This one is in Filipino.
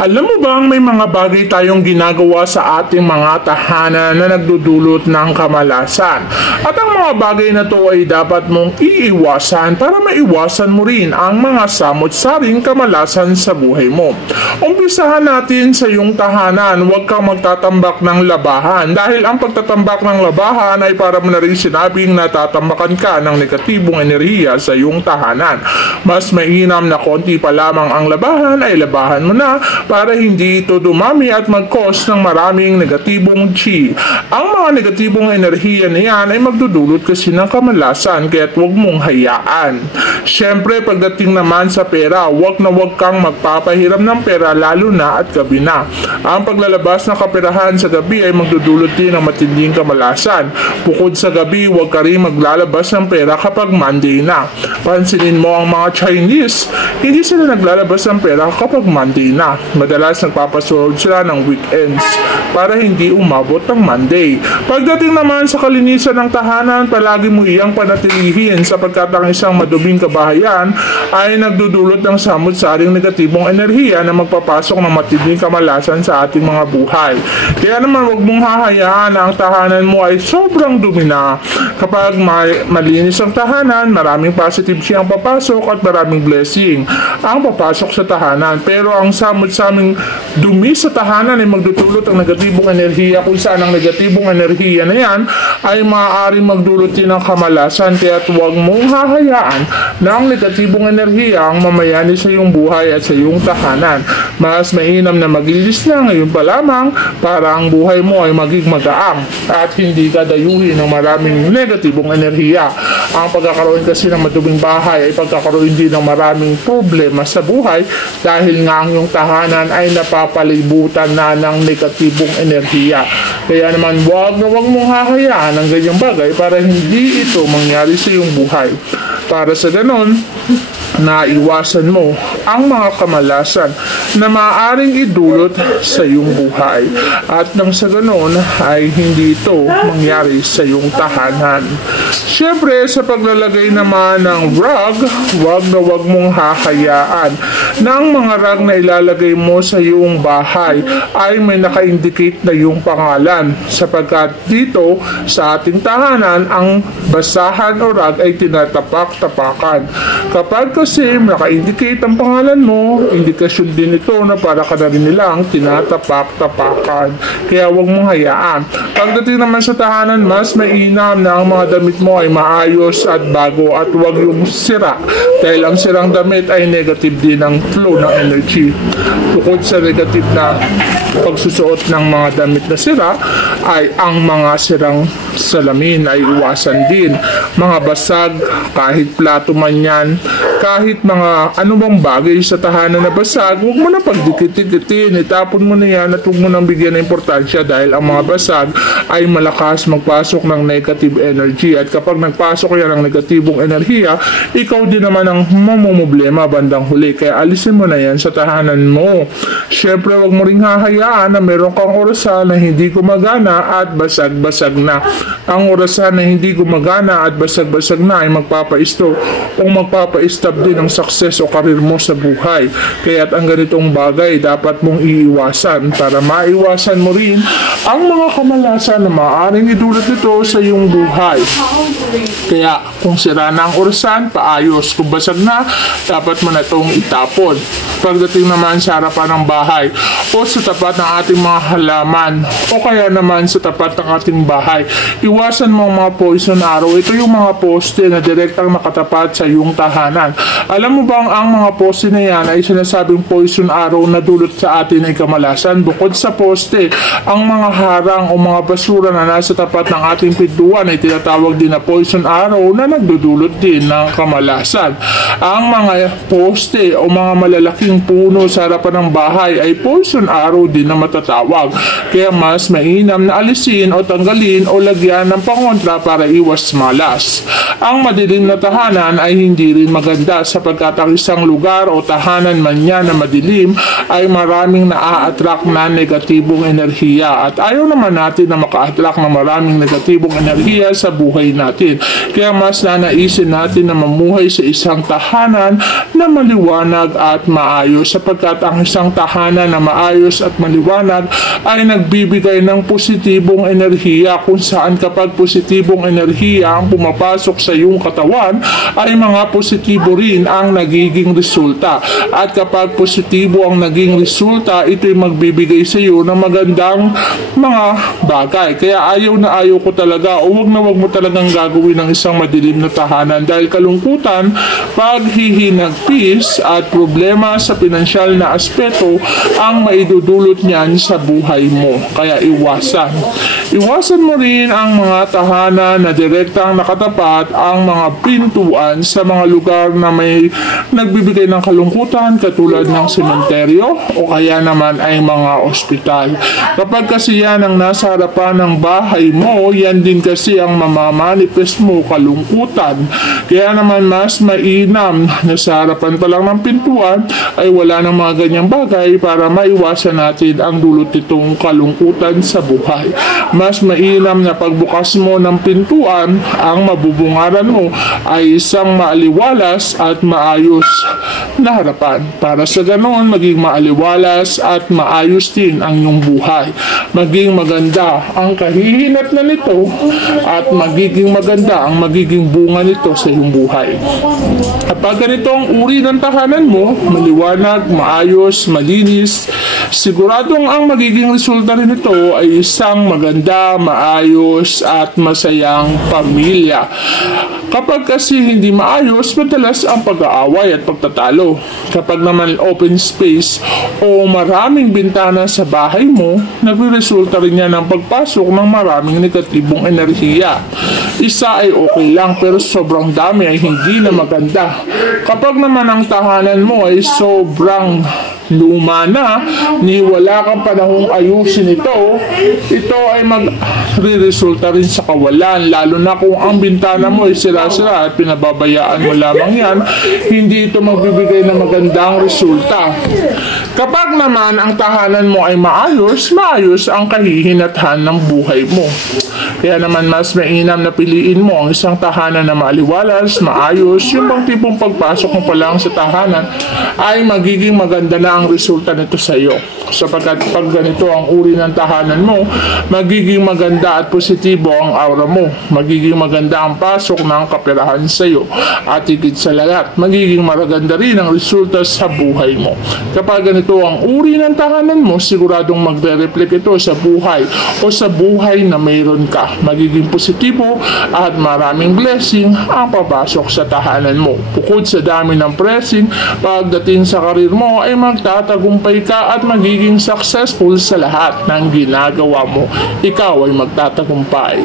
Alam mo bang may mga bagay tayong ginagawa sa ating mga tahanan na nagdudulot ng kamalasan? At ang mga bagay na to ay dapat mong iiwasan para maiwasan mo rin ang mga samot-saring kamalasan sa buhay mo. Umpisahan natin sa iyong tahanan, huwag kang magtatambak ng labahan dahil ang pagtatambak ng labahan ay para mo na rin sinabing natatambakan ka ng negatibong enerhiya sa iyong tahanan. Mas mainam na konti pa lamang ang labahan ay labahan mo na para hindi ito dumami at mag-cause ng maraming negatibong chi. Ang mga negatibong enerhiya na yan ay magdudulot kasi ng kamalasan kaya't huwag mong hayaan. Siyempre, pagdating naman sa pera, huwag na huwag kang magpapahiram ng pera lalo na at gabi na. Ang paglalabas ng kaperahan sa gabi ay magdudulot din ng matinding kamalasan. Bukod sa gabi, huwag ka rin maglalabas ng pera kapag Monday na. Pansinin mo ang mga Chinese, hindi sila naglalabas ng pera kapag Monday na. Madalas nagpapasunod sila ng weekends para hindi umabot ng Monday. Pagdating naman sa kalinisan ng tahanan, palagi mo iyang panatilihin sapagkat ang isang maduming kabahayan ay nagdudulot ng samot-saring negatibong enerhiya na magpapasok ng matinding kamalasan sa ating mga buhay. Kaya naman huwag mong hahayaan na ang tahanan mo ay sobrang dumi na. Kapag malinis ang tahanan, maraming positive siyang papasok at maraming blessing ang papasok sa tahanan. Pero ang samot-saming dumi sa tahanan ay magdudulot ng negatibong enerhiya kung saan ang negatibong enerhiya na yan ay maaaring magdulot din ng kamalasan kaya huwag mong hahayaan na ang negatibong enerhiya ang mamayani sa iyong buhay at sa iyong tahanan. Mas mainam na maglilis na ngayon pa lamang para ang buhay mo ay maging magaang at hindi ka dayuhin ng maraming negatibong enerhiya. Ang pagkakaroon kasi ng maduming bahay ay pagkakaroon din ng maraming problema sa buhay dahil nga ang iyong tahanan ay napapalibutan na ng negatibong enerhiya. Kaya naman huwag mong hahayaan ang ganyang bagay para hindi ito mangyari sa iyong buhay. Para sa ganon, naiwasan mo ang mga kamalasan na maaaring idulot sa iyong buhay at nang sa ganon ay hindi ito mangyari sa iyong tahanan. Siyempre, sa paglalagay naman ng rug, huwag mong hahayaan na ang mga rug na ilalagay mo sa iyong bahay ay may naka-indicate na iyong pangalan sapagkat dito sa ating tahanan ang basahan o rug ay tinatapak-tapakan. Kapag kasi naka-indicate ang pangalan mo, indikasyon din ito na para ka na rin nilang tinatapak-tapakan. Kaya huwag mong hayaan. Pagdating naman sa tahanan, mas mainam na ang mga damit mo ay maayos at bago at huwag yung sira. Dahil ang sirang damit ay negative din ang flow ng energy. Bukod sa negative na pagsusuot ng mga damit na sira, ay ang mga sirang salamin ay iwasan din. Mga basag, kahit plato man yan, kahit mga anumang bagay sa tahanan na basag, huwag mo na pagdikit-dikitin, itapon mo na yan at huwag mo nang bigyan ng importansya dahil ang mga basag ay malakas magpasok ng negative energy at kapag nagpasok yan ng negatibong enerhiya, ikaw din naman ang mamumblema bandang huli. Kaya alisin mo na yan sa tahanan mo. Siyempre, huwag mo ring hahayaan na meron kang orasan na hindi gumagana at basag-basag na. Ang orasan na hindi gumagana at basag-basag na ay magpapaisto o magpapa-stop din ang success o karir mo sa buhay. Kaya't ang ganitong bagay dapat mong iiwasan para maiwasan mo rin ang mga kamalasan na maaaring idulot nito sa iyong buhay. Kaya kung sira na ang orasan, paayos. Kung basag na, dapat mo na itong itapon. Pagdating naman sa harapan ng bahay o sa tapat ng ating mga halaman o kaya naman sa tapat ng ating bahay, iwasan mo ang mga poison arrow. Ito yung mga poste na direktang nakatapat sa iyong tahanan. Alam mo bang ang mga poste na yan ay sinasabing poison arrow na dulot sa atin ay kamalasan? Bukod sa poste, ang mga harang o mga basura na nasa tapat ng ating pintuan ay tinatawag din na poison arrow na nagdudulot din ng kamalasan. Ang mga poste o mga malalaking puno sa harapan ng bahay ay poison arrow din na matatawag. Kaya mas mainam na alisin o tanggalin o lagyan ng pangontra para iwas malas. Ang madilim na tahanan ay hindi rin maganda sapagkat ang isang lugar o tahanan man yan na madilim ay maraming na-attract na negatibong enerhiya at ayaw naman natin na maka-attract ng maraming negatibong enerhiya sa buhay natin. Kaya mas nanaisin natin na mamuhay sa isang tahanan na maliwanag at maayos sapagkat ang isang tahanan tahanan na maayos at maliwanag ay nagbibigay ng positibong enerhiya, kung saan kapag positibong enerhiya ang pumapasok sa iyong katawan ay mga positibo rin ang nagiging resulta. At kapag positibo ang naging resulta, ito'y magbibigay sa iyo ng magandang mga bagay. Kaya ayaw ko talaga, o wag mo talagang gagawin ng isang madilim na tahanan, dahil kalungkutan, paghihinagpis at problema sa pinansyal na aspeto ang maidudulot niyan sa buhay mo. Kaya iwasan mo rin ang mga tahanan na direktang nakatapat ang mga pintuan sa mga lugar na may nagbibigay ng kalungkutan, katulad ng sementeryo o kaya naman ay mga ospital. Kapag kasi yan ang nasa harapan ng bahay mo, yan din kasi ang mamamanifest mo kalungkutan. Kaya naman mas mainam na sa harapan pa lang ng pintuan ay wala ng mga ganyang bagay para maiwasan natin ang dulot nitong kalungkutan sa buhay. Mas mainam na pagbukas mo ng pintuan, ang mabubungaran mo ay isang maaliwalas at maayos na harapan. Para sa ganoon, maging maaliwalas at maayos din ang iyong buhay. Maging maganda ang kahihinat na nito at magiging maganda ang magiging bunga nito sa iyong buhay. Kapag ganito ang uri ng tahanan mo, maliwanag, maayos, malinis, siguradong ang magiging resulta rin nito ay isang maganda, maayos at masayang pamilya. Kapag kasi hindi maayos, madalas ang pag-aaway at pagtatalo. Kapag naman open space o maraming bintana sa bahay mo, nagre-resulta rin yan ng pagpasok ng maraming negatibong enerhiya. Isa ay okay lang, pero sobrang dami ay hindi na maganda. Kapag naman ang tahanan mo ay sobrang luma na, ni wala kang panahong ayusin ito ay magre-resulta rin sa kawalan, lalo na kung ang bintana mo ay sira-sira at pinababayaan mo lamang yan, hindi ito magbibigay ng magandang resulta. Kapag naman ang tahanan mo ay maayos ang kahihinathan ng buhay mo. Kaya naman mas mainam na piliin mo ang isang tahanan na maaliwalas, maayos, yung bang tipong pagpasok mo pa lang sa tahanan ay magiging maganda na ang resulta nito sa iyo. Sapagkat pag ganito ang uri ng tahanan mo, magiging maganda at positibo ang aura mo. Magiging maganda ang pasok ng kaperahan sa iyo. At higit sa lahat, magiging maganda rin ang resulta sa buhay mo. Kapag ganito ang uri ng tahanan mo, siguradong magre-reflect ito sa buhay o sa buhay na mayroon ka. Magiging positibo at maraming blessing ang papasok sa tahanan mo. Bukod sa dami ng blessing, pagdating sa karir mo ay magtatagumpay ka at magiging successful sa lahat ng ginagawa mo. Ikaw ay magtatagumpay.